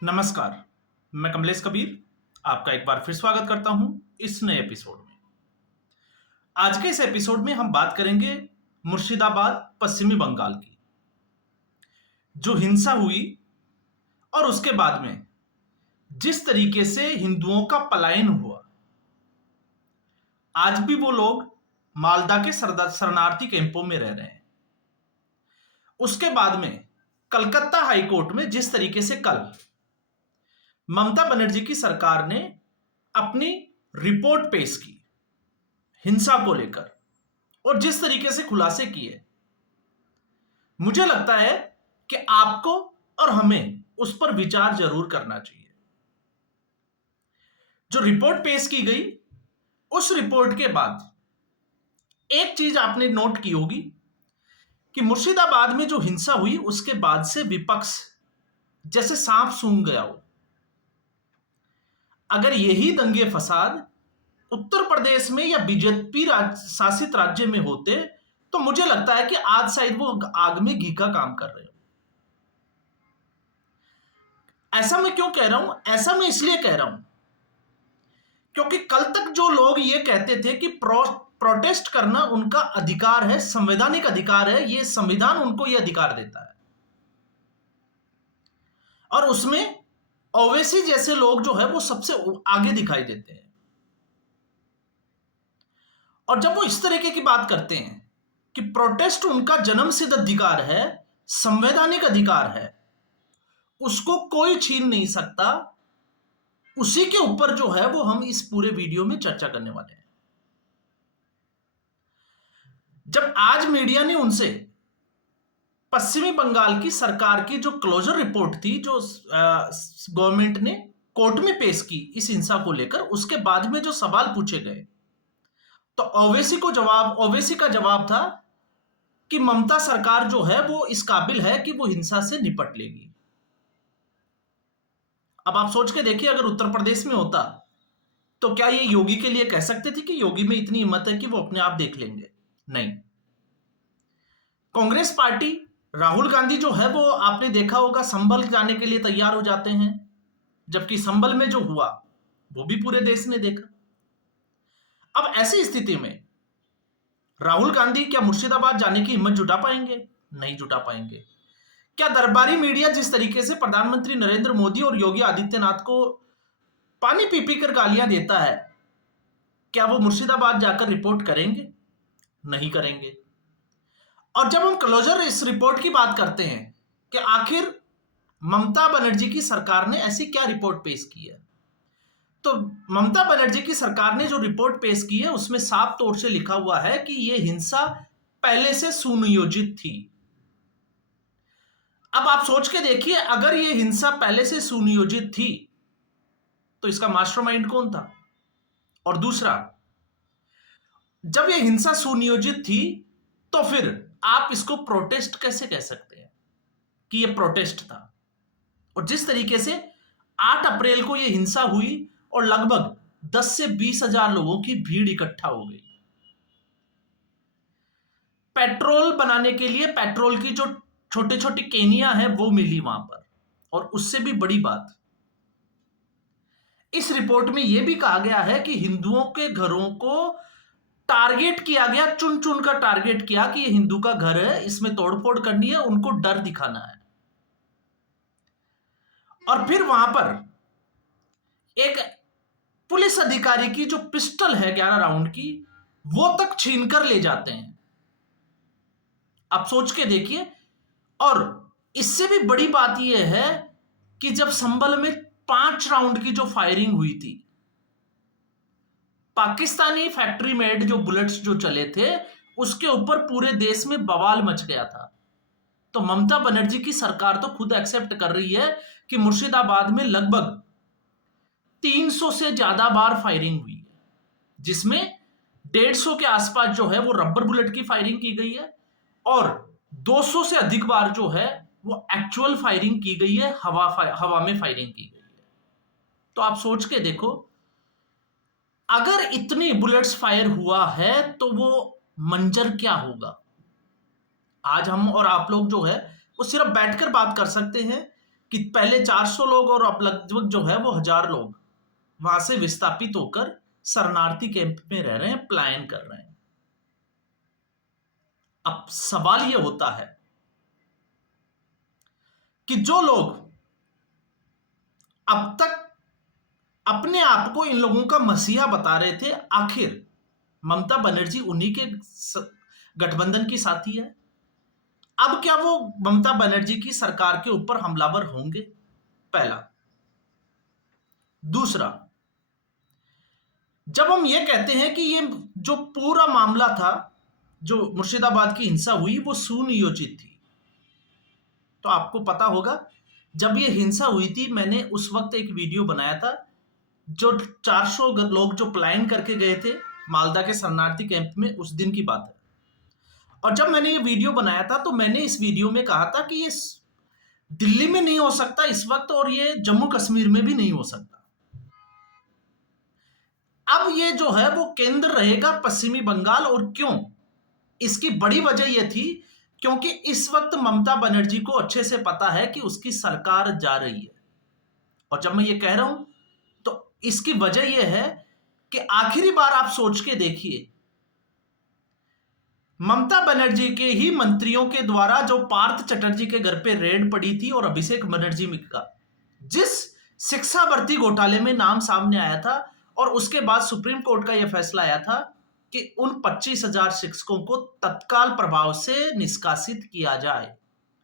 नमस्कार। मैं कमलेश कबीर आपका एक बार फिर स्वागत करता हूं इस नए एपिसोड में। आज के इस एपिसोड में हम बात करेंगे मुर्शिदाबाद पश्चिमी बंगाल की, जो हिंसा हुई और उसके बाद में जिस तरीके से हिंदुओं का पलायन हुआ। आज भी वो लोग मालदा के शरणार्थी कैंपों में रह रहे हैं। उसके बाद में कलकत्ता हाईकोर्ट में जिस तरीके से कल ममता बनर्जी की सरकार ने अपनी रिपोर्ट पेश की हिंसा को लेकर और जिस तरीके से खुलासे किए, मुझे लगता है कि आपको और हमें उस पर विचार जरूर करना चाहिए। जो रिपोर्ट पेश की गई, उस रिपोर्ट के बाद एक चीज आपने नोट की होगी कि मुर्शिदाबाद में जो हिंसा हुई उसके बाद से विपक्ष जैसे सांप सूंघ गया हो। अगर यही दंगे फसाद उत्तर प्रदेश में या बीजेपी शासित राज्य में होते तो मुझे लगता है कि आज शायद वो आग में घी का काम कर रहे हो। ऐसा मैं क्यों कह रहा हूं? ऐसा मैं इसलिए कह रहा हूं क्योंकि कल तक जो लोग ये कहते थे कि प्रोटेस्ट करना उनका अधिकार है, संवैधानिक अधिकार है, ये संविधान उनको ये अधिकार देता है, और उसमें ओवैसी जैसे लोग जो है वो सबसे आगे दिखाई देते हैं। और जब वो इस तरीके की बात करते हैं कि प्रोटेस्ट उनका जन्मसिद्ध अधिकार है, संवैधानिक अधिकार है, उसको कोई छीन नहीं सकता, उसी के ऊपर जो है वो हम इस पूरे वीडियो में चर्चा करने वाले हैं। जब आज मीडिया ने उनसे पश्चिमी बंगाल की सरकार की जो क्लोजर रिपोर्ट थी, जो गवर्नमेंट ने कोर्ट में पेश की इस हिंसा को लेकर, उसके बाद में जो सवाल पूछे गए, तो ओवैसी का जवाब था कि ममता सरकार जो है वो इस काबिल है कि वो हिंसा से निपट लेगी। अब आप सोच के देखिए, अगर उत्तर प्रदेश में होता तो क्या ये योगी के लिए कह सकते थे कि योगी में इतनी हिम्मत है कि वो अपने आप देख लेंगे? नहीं। कांग्रेस पार्टी, राहुल गांधी जो है वो आपने देखा होगा संभल जाने के लिए तैयार हो जाते हैं, जबकि संभल में जो हुआ वो भी पूरे देश ने देखा। अब ऐसी स्थिति में राहुल गांधी क्या मुर्शिदाबाद जाने की हिम्मत जुटा पाएंगे? नहीं जुटा पाएंगे। क्या दरबारी मीडिया जिस तरीके से प्रधानमंत्री नरेंद्र मोदी और योगी आदित्यनाथ को पानी पी पी कर गालियां देता है, क्या वो मुर्शिदाबाद जाकर रिपोर्ट करेंगे? नहीं करेंगे। और जब हम क्लोजर इस रिपोर्ट की बात करते हैं कि आखिर ममता बनर्जी की सरकार ने ऐसी क्या रिपोर्ट पेश की है, तो ममता बनर्जी की सरकार ने जो रिपोर्ट पेश की है उसमें साफ तौर से लिखा हुआ है कि यह हिंसा पहले से सुनियोजित थी। अब आप सोच के देखिए, अगर यह हिंसा पहले से सुनियोजित थी तो इसका मास्टरमाइंड कौन था? और दूसरा, जब यह हिंसा सुनियोजित थी तो फिर आप इसको प्रोटेस्ट कैसे कह सकते हैं कि यह प्रोटेस्ट था? और जिस तरीके से 8 अप्रैल को यह हिंसा हुई और लगभग 10 से 20 हजार लोगों की भीड़ इकट्ठा हो गई पेट्रोल बनाने के लिए, पेट्रोल की जो छोटे छोटे केनिया है वो मिली वहां पर। और उससे भी बड़ी बात, इस रिपोर्ट में यह भी कहा गया है कि हिंदुओं के घरों को टारगेट किया गया, चुन चुन कर टारगेट किया कि ये हिंदू का घर है, इसमें तोड़फोड़ करनी है, उनको डर दिखाना है। और फिर वहां पर एक पुलिस अधिकारी की जो पिस्टल है 11 राउंड की, वो तक छीन कर ले जाते हैं। आप सोच के देखिए। और इससे भी बड़ी बात यह है कि जब संभल में 5 राउंड की जो फायरिंग हुई थी, पाकिस्तानी फैक्ट्री मेड जो बुलेट्स जो चले थे, उसके ऊपर पूरे देश में बवाल मच गया था। तो ममता बनर्जी की सरकार तो खुद एक्सेप्ट कर रही है कि मुर्शिदाबाद में लगभग 300 से ज्यादा बार फायरिंग हुई है, जिसमें 150 के आसपास जो है वो रबर बुलेट की फायरिंग की गई है और 200 से अधिक बार जो है वो एक्चुअल फायरिंग की गई है, हवा में फायरिंग की गई है। तो आप सोच के देखो, अगर इतनी बुलेट्स फायर हुआ है तो वो मंजर क्या होगा। आज हम और आप लोग जो है वो सिर्फ बैठकर बात कर सकते हैं कि पहले 400 लोग और अब लगभग जो है वो 1000 लोग वहां से विस्थापित होकर शरणार्थी कैंप में रह रहे हैं, पलायन कर रहे हैं। अब सवाल यह होता है कि जो लोग अब तक अपने आप को इन लोगों का मसीहा बता रहे थे, आखिर ममता बनर्जी उन्हीं के गठबंधन की साथी है। अब क्या वो ममता बनर्जी की सरकार के ऊपर हमलावर होंगे? पहला। दूसरा, जब हम ये कहते हैं कि ये जो पूरा मामला था, जो मुर्शिदाबाद की हिंसा हुई, वो सुनियोजित थी, तो आपको पता होगा जब ये हिंसा हुई थी, मैंने उस वक्त एक वीडियो बनाया था। जो 400 लोग जो पलायन करके गए थे मालदा के शरणार्थी कैंप में, उस दिन की बात है। और जब मैंने ये वीडियो बनाया था तो मैंने इस वीडियो में कहा था कि ये दिल्ली में नहीं हो सकता इस वक्त, और ये जम्मू कश्मीर में भी नहीं हो सकता। अब ये जो है वो केंद्र रहेगा पश्चिमी बंगाल। और क्यों? इसकी बड़ी वजह यह थी क्योंकि इस वक्त ममता बनर्जी को अच्छे से पता है कि उसकी सरकार जा रही है। और जब मैं ये कह रहा हूं तो इसकी वजह यह है कि आखिरी बार आप सोच के देखिए, ममता बनर्जी के ही मंत्रियों के द्वारा जो पार्थ चटर्जी के घर पे रेड पड़ी थी और अभिषेक बनर्जी का जिस शिक्षा भर्ती घोटाले में नाम सामने आया था, और उसके बाद सुप्रीम कोर्ट का यह फैसला आया था कि उन 25,000 शिक्षकों को तत्काल प्रभाव से निष्कासित किया जाए,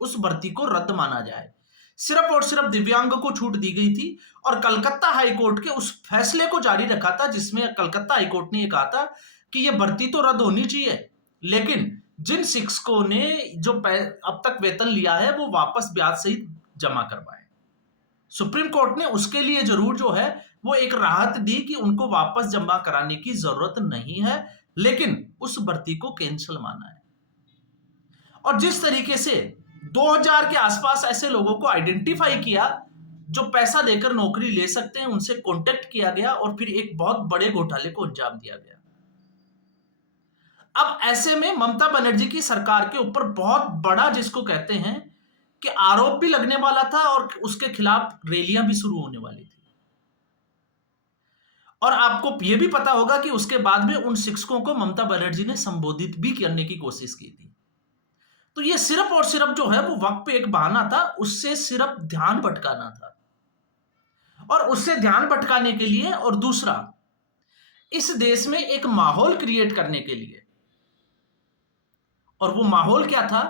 उस भर्ती को रद्द माना जाए। सिर्फ और सिर्फ दिव्यांगों को छूट दी गई थी। और कलकत्ता हाईकोर्ट के उस फैसले को जारी रखा था जिसमें कलकत्ता हाईकोर्ट ने यह कहा था कि यह भर्ती तो रद्द होनी चाहिए, लेकिन जिन शिक्षकों ने जो अब तक वेतन लिया है वो वापस ब्याज सहित जमा करवाएं। सुप्रीम कोर्ट ने उसके लिए जरूर जो है वो एक राहत दी कि उनको वापस जमा कराने की जरूरत नहीं है, लेकिन उस भर्ती को कैंसिल माना है। और जिस तरीके से 2000 के आसपास ऐसे लोगों को आइडेंटिफाई किया जो पैसा देकर नौकरी ले सकते हैं, उनसे कांटेक्ट किया गया और फिर एक बहुत बड़े घोटाले को अंजाम दिया गया। अब ऐसे में ममता बनर्जी की सरकार के ऊपर बहुत बड़ा, जिसको कहते हैं कि आरोप भी लगने वाला था और उसके खिलाफ रैलियां भी शुरू होने वाली थी। और आपको यह भी पता होगा कि उसके बाद में उन शिक्षकों को ममता बनर्जी ने संबोधित भी करने की कोशिश की थी। तो यह सिर्फ और सिर्फ जो है वो वक्त पे एक बहाना था, उससे सिर्फ ध्यान भटकाना था। और उससे ध्यान भटकाने के लिए, और दूसरा इस देश में एक माहौल क्रिएट करने के लिए, और वो माहौल क्या था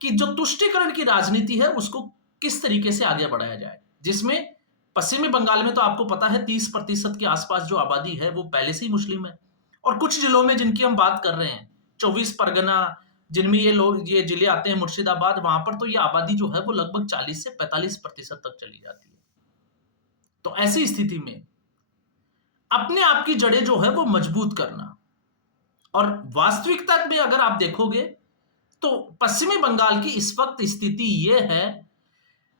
कि जो तुष्टीकरण की राजनीति है उसको किस तरीके से आगे बढ़ाया जाए, जिसमें पश्चिमी बंगाल में तो आपको पता है 30% के आसपास जो आबादी है वो पहले से ही मुस्लिम है। और कुछ जिलों में जिनकी हम बात कर रहे हैं, 24 परगना, जिनमें ये जिले आते हैं, मुर्शिदाबाद, वहां पर तो ये आबादी जो है वो लगभग 40 से 45% तक चली जाती है। तो ऐसी स्थिति में अपने आप की जड़ें जो है वो मजबूत करना, और वास्तविकता में अगर आप देखोगे तो पश्चिमी बंगाल की इस वक्त स्थिति यह है,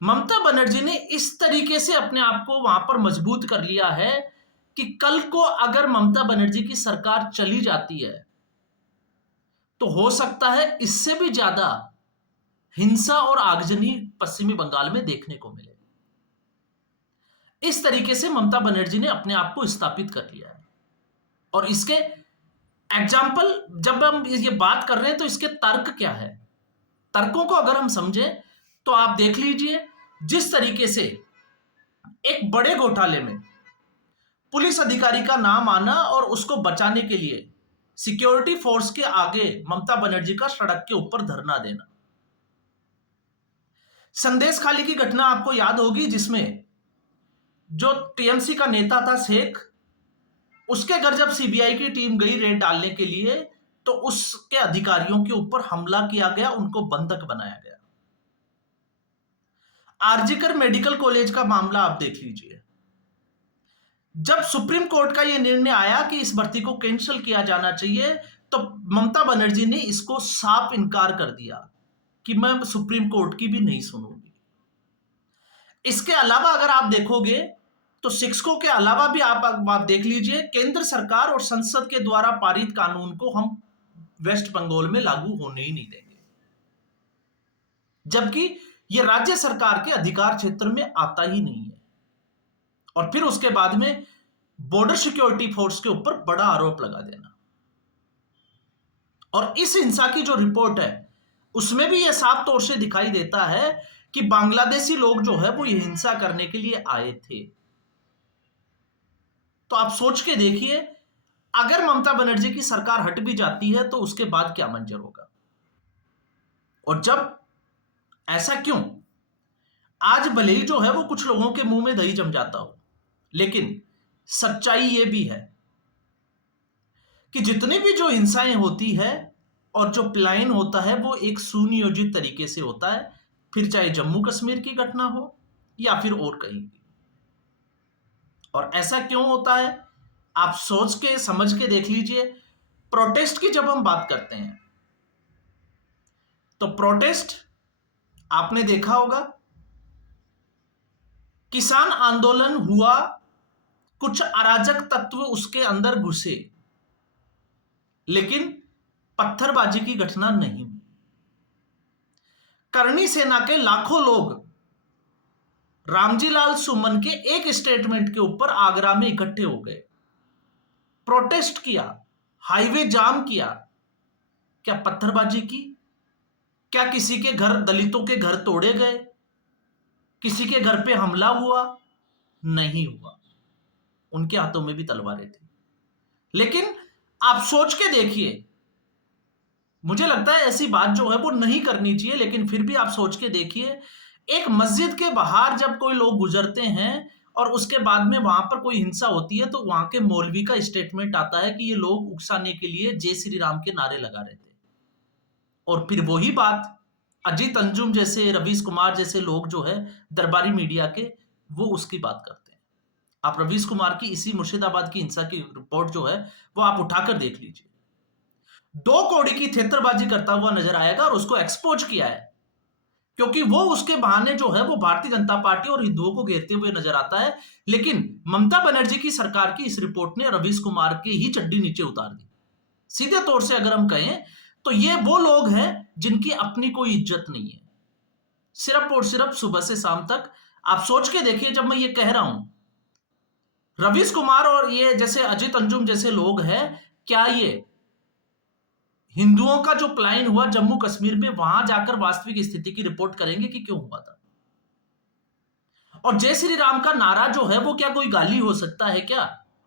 ममता बनर्जी ने इस तरीके से अपने आप को वहां पर मजबूत कर लिया है कि कल को अगर ममता बनर्जी की सरकार चली जाती है तो हो सकता है इससे भी ज्यादा हिंसा और आगजनी पश्चिमी बंगाल में देखने को मिले। इस तरीके से ममता बनर्जी ने अपने आप को स्थापित कर लिया है। और इसके एग्जाम्पल जब हम ये बात कर रहे हैं तो इसके तर्क क्या है, तर्कों को अगर हम समझें तो आप देख लीजिए, जिस तरीके से एक बड़े घोटाले में पुलिस अधिकारी का नाम आना और उसको बचाने के लिए सिक्योरिटी फोर्स के आगे ममता बनर्जी का सड़क के ऊपर धरना देना। संदेश खाली की घटना आपको याद होगी, जिसमें जो टीएमसी का नेता था शेख, उसके घर जब सीबीआई की टीम गई रेड डालने के लिए तो उसके अधिकारियों के ऊपर हमला किया गया, उनको बंधक बनाया गया। आरजीकर मेडिकल कॉलेज का मामला आप देख लीजिए, जब सुप्रीम कोर्ट का यह निर्णय आया कि इस भर्ती को कैंसिल किया जाना चाहिए तो ममता बनर्जी ने इसको साफ इनकार कर दिया कि मैं सुप्रीम कोर्ट की भी नहीं सुनूंगी। इसके अलावा अगर आप देखोगे तो शिक्षकों के अलावा भी आप देख लीजिए, केंद्र सरकार और संसद के द्वारा पारित कानून को हम वेस्ट बंगाल में लागू होने ही नहीं देंगे, जबकि ये राज्य सरकार के अधिकार क्षेत्र में आता ही नहीं है। और फिर उसके बाद में बॉर्डर सिक्योरिटी फोर्स के ऊपर बड़ा आरोप लगा देना। और इस हिंसा की जो रिपोर्ट है उसमें भी यह साफ तौर से दिखाई देता है कि बांग्लादेशी लोग जो है वो ये हिंसा करने के लिए आए थे। तो आप सोच के देखिए, अगर ममता बनर्जी की सरकार हट भी जाती है तो उसके बाद क्या मंजर होगा। और जब ऐसा क्यों, आज भले ही जो है वो कुछ लोगों के मुंह में दही जम जाता हो, लेकिन सच्चाई ये भी है कि जितनी भी जो हिंसाएं होती है और जो प्लान होता है वो एक सुनियोजित तरीके से होता है, फिर चाहे जम्मू कश्मीर की घटना हो या फिर और कहीं की। और ऐसा क्यों होता है, आप सोच के समझ के देख लीजिए। प्रोटेस्ट की जब हम बात करते हैं तो प्रोटेस्ट आपने देखा होगा, किसान आंदोलन हुआ, कुछ अराजक तत्व उसके अंदर घुसे, लेकिन पत्थरबाजी की घटना नहीं हुई। करनी सेना के लाखों लोग रामजी लाल सुमन के एक स्टेटमेंट के ऊपर आगरा में इकट्ठे हो गए, प्रोटेस्ट किया, हाईवे जाम किया। क्या पत्थरबाजी की? क्या किसी के घर, दलितों के घर तोड़े गए? किसी के घर पे हमला हुआ? नहीं हुआ। उनके हाथों में भी तलवारें थी। लेकिन आप सोच के देखिए, मुझे लगता है ऐसी बात जो है वो नहीं करनी चाहिए, लेकिन फिर भी आप सोच के देखिए, एक मस्जिद के बाहर जब कोई लोग गुजरते हैं और उसके बाद में वहां पर कोई हिंसा होती है तो वहां के मौलवी का स्टेटमेंट आता है कि ये लोग उकसाने के लिए जय श्री राम के नारे लगा रहे थे। और फिर वही बात अजीत अंजुम जैसे, रवीश कुमार जैसे लोग जो है दरबारी मीडिया के, वो उसकी बात करते हैं। आप रवीश कुमार की इसी मुर्शिदाबाद की हिंसा की रिपोर्ट जो है वो आप उठाकर देख लीजिए। 2 कौड़ी की थेतरबाजी करता हुआ नजर आएगा और उसको एक्सपोज किया है, क्योंकि वो उसके बहाने जो है वो भारतीय जनता पार्टी और हिंदुओं को घेरते हुए नजर आता है। लेकिन ममता बनर्जी की सरकार की इस रिपोर्ट ने रवीश कुमार की ही चड्डी नीचे उतार दी। सीधे तौर से अगर हम कहें तो ये वो लोग हैं जिनकी अपनी कोई इज्जत नहीं है, सिर्फ और सिर्फ सुबह से शाम तक। आप सोच के देखिए, जब मैं ये कह रहा हूं रवीश कुमार और ये जैसे अजित अंजुम जैसे लोग हैं, क्या ये हिंदुओं का जो प्लान हुआ जम्मू कश्मीर में, वहां जाकर वास्तविक स्थिति की रिपोर्ट करेंगे कि क्यों हुआ था? और जय श्री राम का नारा जो है वो क्या कोई गाली हो सकता है क्या?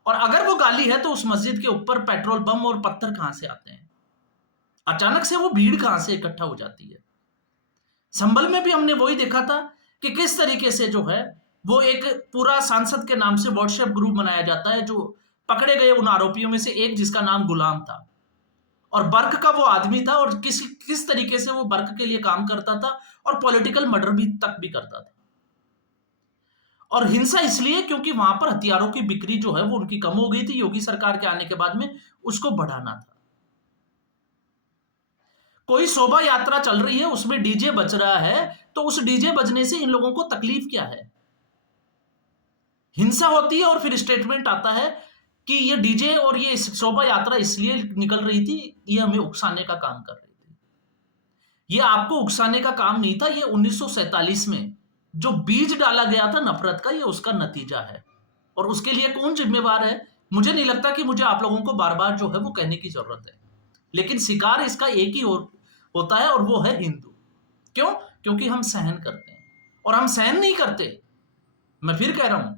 और अगर वो गाली है तो उस मस्जिद के ऊपर पेट्रोल बम और पत्थर कहां से आते हैं? अचानक से वो भीड़ कहां से इकट्ठा हो जाती है? संभल में भी हमने वही देखा था कि किस तरीके से जो है वो एक पूरा सांसद के नाम से व्हाट्सएप ग्रुप बनाया जाता है, जो पकड़े गए उन आरोपियों में से एक जिसका नाम गुलाम था, और बर्क का वो आदमी था, और किस किस तरीके से वो बर्क के लिए काम करता था और पॉलिटिकल मर्डर भी तक भी करता था। और हिंसा इसलिए क्योंकि वहां पर हथियारों की बिक्री जो है वो उनकी कम हो गई थी, योगी सरकार के आने के बाद में उसको बढ़ाना था। कोई शोभा यात्रा चल रही है, उसमें डीजे बज रहा है, तो उस डीजे बजने से इन लोगों को तकलीफ क्या है? हिंसा होती है और फिर स्टेटमेंट आता है कि ये डीजे और ये शोभा यात्रा इसलिए निकल रही थी, ये हमें उकसाने का काम कर रही थी। ये आपको उकसाने का काम नहीं था, ये 1947 में जो बीज डाला गया था नफरत का, ये उसका नतीजा है। और उसके लिए कौन जिम्मेवार है? मुझे नहीं लगता कि मुझे आप लोगों को बार बार जो है वो कहने की जरूरत है, लेकिन शिकार इसका एक ही होता है, और वो है हिंदू। क्यों? क्योंकि हम सहन करते हैं, और हम सहन नहीं करते। मैं फिर कह रहा हूं,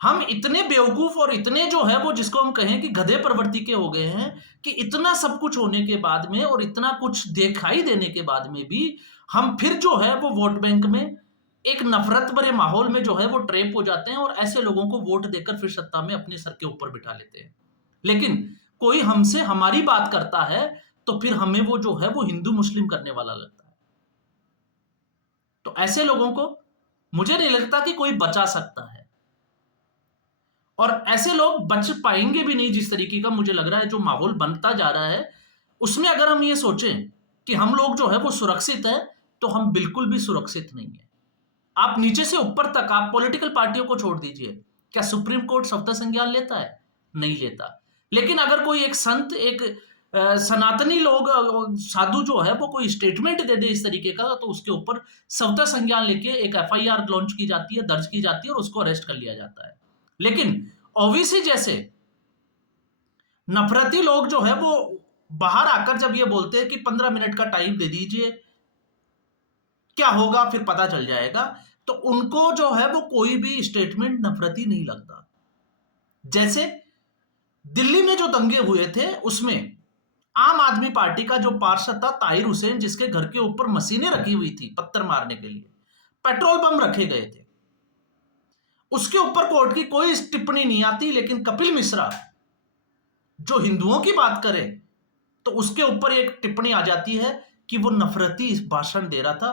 हम इतने बेवकूफ और इतने जो है वो जिसको हम कहें कि गधे प्रवृत्ति के हो गए हैं कि इतना सब कुछ होने के बाद में और इतना कुछ दिखाई देने के बाद में भी हम फिर जो है वो वोट बैंक में एक नफरत भरे माहौल में जो है वो ट्रैप हो जाते हैं, और ऐसे लोगों को वोट देकर फिर सत्ता में अपने सर के ऊपर बिठा लेते हैं। लेकिन कोई हमसे हमारी बात करता है तो फिर हमें वो जो है वो हिंदू मुस्लिम करने वाला लगता है। तो ऐसे लोगों को मुझे नहीं लगता कि कोई बचा सकता है, और ऐसे लोग बच पाएंगे भी नहीं। जिस तरीके का मुझे लग रहा है जो माहौल बनता जा रहा है, उसमें अगर हम ये सोचें कि हम लोग जो है वो सुरक्षित है, तो हम बिल्कुल भी सुरक्षित नहीं है। आप नीचे से ऊपर तक, आप पॉलिटिकल पार्टियों को छोड़ दीजिए, क्या सुप्रीम कोर्ट सत्ता संज्ञान लेता है? नहीं लेता। लेकिन अगर कोई एक संत, एक सनातनी लोग साधु जो है वो कोई स्टेटमेंट दे दे इस तरीके का, तो उसके ऊपर स्वतः संज्ञान लेके एक एफआईआर लॉन्च की जाती है, दर्ज की जाती है और उसको अरेस्ट कर लिया जाता है। लेकिन ओवीसी जैसे नफरती लोग जो है वो बाहर आकर जब ये बोलते हैं कि 15 मिनट का टाइम दे दीजिए, क्या होगा फिर पता चल जाएगा, तो उनको जो है वो कोई भी स्टेटमेंट नफरती नहीं लगता। जैसे दिल्ली में जो दंगे हुए थे उसमें आम आदमी पार्टी का जो पार्षद था ताहिर हुसैन, जिसके घर के ऊपर मशीनें रखी हुई थी पत्थर मारने के लिए, पेट्रोल पंप रखे गए थे, उसके ऊपर कोर्ट की कोई टिप्पणी नहीं आती। लेकिन कपिल मिश्रा जो हिंदुओं की बात करे तो उसके ऊपर एक टिप्पणी आ जाती है कि वो नफरती भाषण दे रहा था।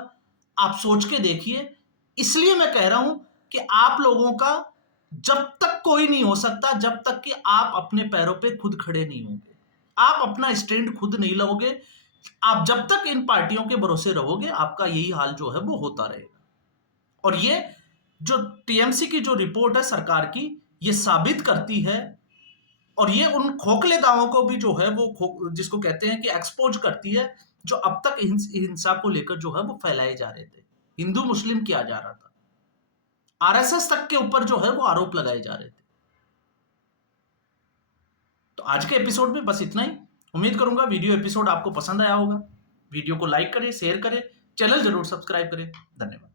आप सोच के देखिए। इसलिए मैं कह रहा हूं कि आप लोगों का जब तक कोई नहीं हो सकता जब तक कि आप अपने पैरों पे खुद खड़े नहीं होंगे, आप अपना स्टैंड खुद नहीं लोगे, आप जब तक इन पार्टियों के भरोसे रहोगे आपका यही हाल जो है वो होता रहेगा। और ये जो टीएमसी की जो रिपोर्ट है सरकार की, ये साबित करती है और ये उन खोखले दावों को भी जो है वो जिसको कहते हैं कि एक्सपोज करती है, जो अब तक हिंसा को लेकर जो है वो फैलाए जा रहे थे, हिंदू मुस्लिम किया जा रहा था, आरएसएस तक के ऊपर जो है वो आरोप लगाए जा रहे थे। तो आज के एपिसोड में बस इतना ही। उम्मीद करूंगा वीडियो एपिसोड आपको पसंद आया होगा। वीडियो को लाइक करें, शेयर करें, चैनल जरूर सब्सक्राइब करें। धन्यवाद।